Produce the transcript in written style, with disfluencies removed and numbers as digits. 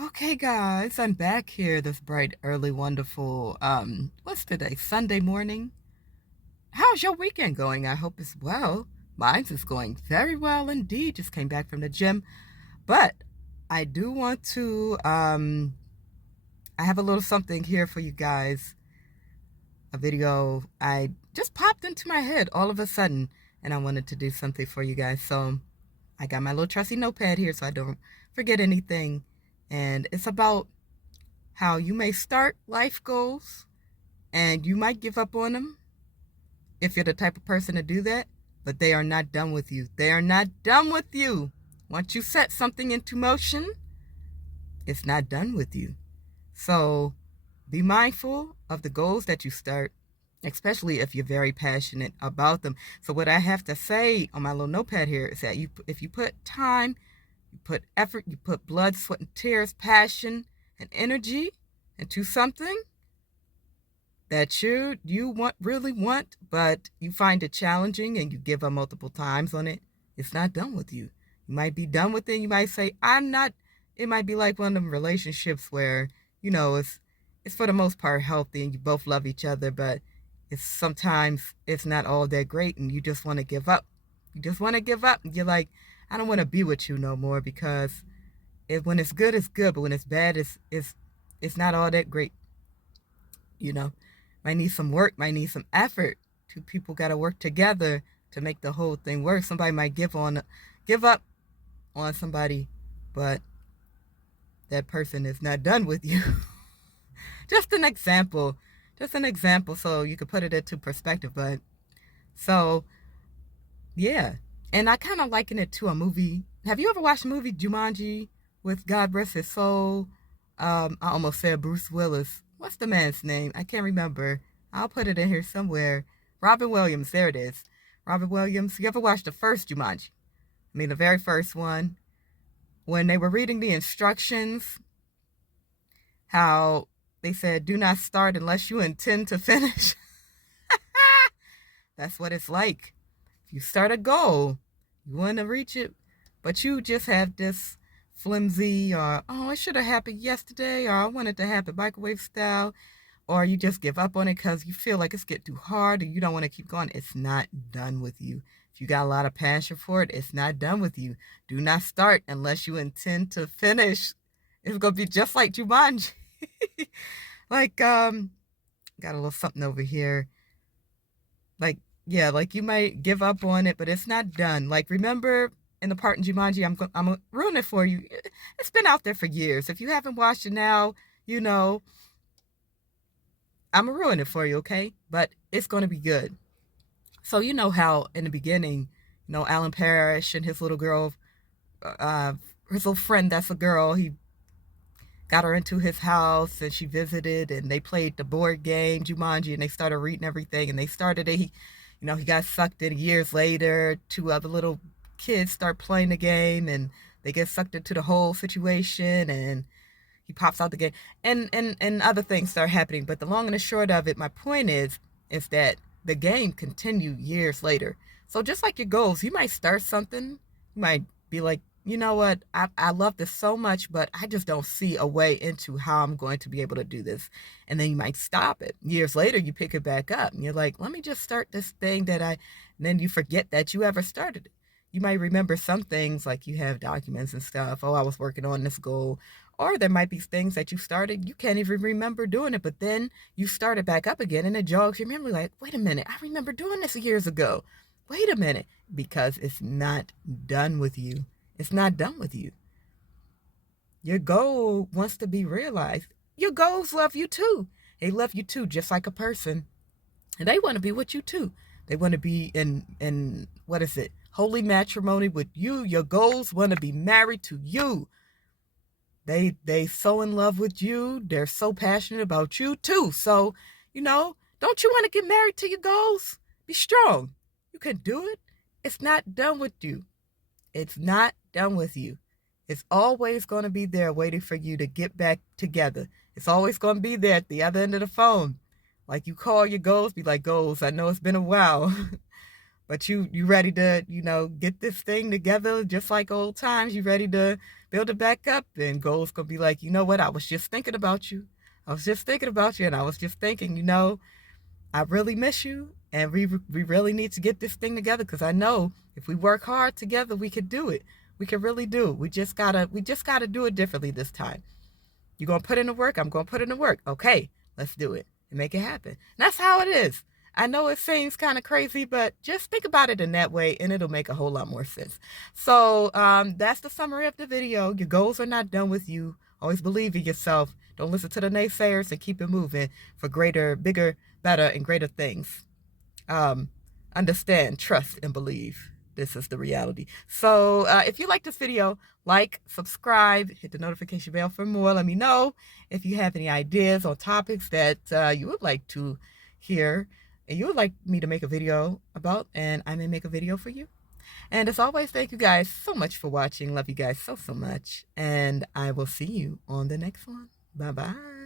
Okay, guys, I'm back here this bright, early, wonderful, what's today? Sunday morning. How's your weekend going? I hope it's well. Mine's is going very well indeed. Just came back from the gym. But I do want to, I have a little something here for you guys. A video I just popped into my head all of a sudden, and I wanted to do something for you guys. So I got my little trusty notepad here so I don't forget anything. And it's about how you may start life goals and you might give up on them if you're the type of person to do that, but they are not done with you. They are not done with you. Once you set something into motion, it's not done with you. So be mindful of the goals that you start, especially if you're very passionate about them. So what I have to say on my little notepad here is that if you put time, you put effort, you put blood, sweat, and tears, passion, and energy into something that you really want, but you find it challenging and you give up multiple times on it, it's not done with you. You might be done with it. You might say, I'm not. It might be like one of them relationships where, it's for the most part healthy and you both love each other, but it's sometimes it's not all that great and you just want to give up. You just want to give up. And you're like, I don't want to be with you no more because when it's good, but when it's bad, it's not all that great. You know, might need some work, might need some effort. Two people got to work together to make the whole thing work. Somebody might give up on somebody, but that person is not done with you. just an example, so you could put it into perspective. But so yeah, and I kind of liken it to a movie. Have you ever watched the movie Jumanji with God rest his soul? I almost said Bruce Willis. What's the man's name? I can't remember. I'll put it in here somewhere. Robin Williams. There it is. Robin Williams. You ever watched the first Jumanji? I mean, the very first one. When they were reading the instructions, how they said, do not start unless you intend to finish. That's what it's like. If you start a goal, you want to reach it, but you just have this flimsy, or oh, it should have happened yesterday, or I want it to happen microwave style, or you just give up on it because you feel like it's getting too hard and you don't want to keep going. It's not done with you. If you got a lot of passion for it, it's not done with you. Do not start unless you intend to finish. It's gonna be just like Jumanji. like got a little something over here. Like, yeah, like you might give up on it, but it's not done. Like, remember in the part in Jumanji, I'm gonna ruin it for you. It's been out there for years. If you haven't watched it now, you know I'm gonna ruin it for you, okay? But it's gonna be good. So you know how in the beginning, Alan Parrish and his little girl, uh, his little friend that's a girl, he got her into his house and she visited and they played the board game Jumanji and they started reading everything and they started it. He got sucked in years later. Two other little kids start playing the game and they get sucked into the whole situation and he pops out the game and other things start happening. But the long and the short of it, my point is that the game continued years later. So just like your goals, you might start something, you might be like, you know what, I love this so much, but I just don't see a way into how I'm going to be able to do this. And then you might stop it. Years later, you pick it back up and you're like, let me just start this thing and then you forget that you ever started it. You might remember some things like you have documents and stuff. Oh, I was working on this goal. Or there might be things that you started, you can't even remember doing it, but then you start it back up again and it jogs your memory like, wait a minute, I remember doing this years ago. Wait a minute, because it's not done with you. It's not done with you. Your goal wants to be realized. Your goals love you too. They love you too, just like a person. And they want to be with you too. They want to be in what is it? Holy matrimony with you. Your goals want to be married to you. They so in love with you. They're so passionate about you too. So, don't you want to get married to your goals? Be strong. You can do it. It's not done with you. It's not done with you. It's always going to be there waiting for you to get back together. It's always going to be there at the other end of the phone. Like you call your goals, be like, goals, I know it's been a while, But you ready to, get this thing together just like old times. You ready to build it back up. And goals gonna be like, you know what? I was just thinking about you. I was just thinking about you, and I was just thinking, I really miss you, and we really need to get this thing together, because I know if we work hard together, we could do it. We could really do it. We just gotta do it differently this time. You're gonna put in the work. I'm gonna put in the work. Okay, let's do it and make it happen. And that's how it is. I know it seems kind of crazy, but just think about it in that way, and it'll make a whole lot more sense. So that's the summary of the video. Your goals are not done with you. Always believe in yourself. Don't listen to the naysayers, and keep it moving for greater, bigger, better, and greater things. Um, Understand, trust, and believe. This is the reality. So if you like this video, like, subscribe, hit the notification bell for more. Let me know if you have any ideas or topics that you would like to hear and you would like me to make a video about, and I may make a video for you. And as always, thank you guys so much for watching. Love you guys so much. And I will see you on the next one. Bye-bye.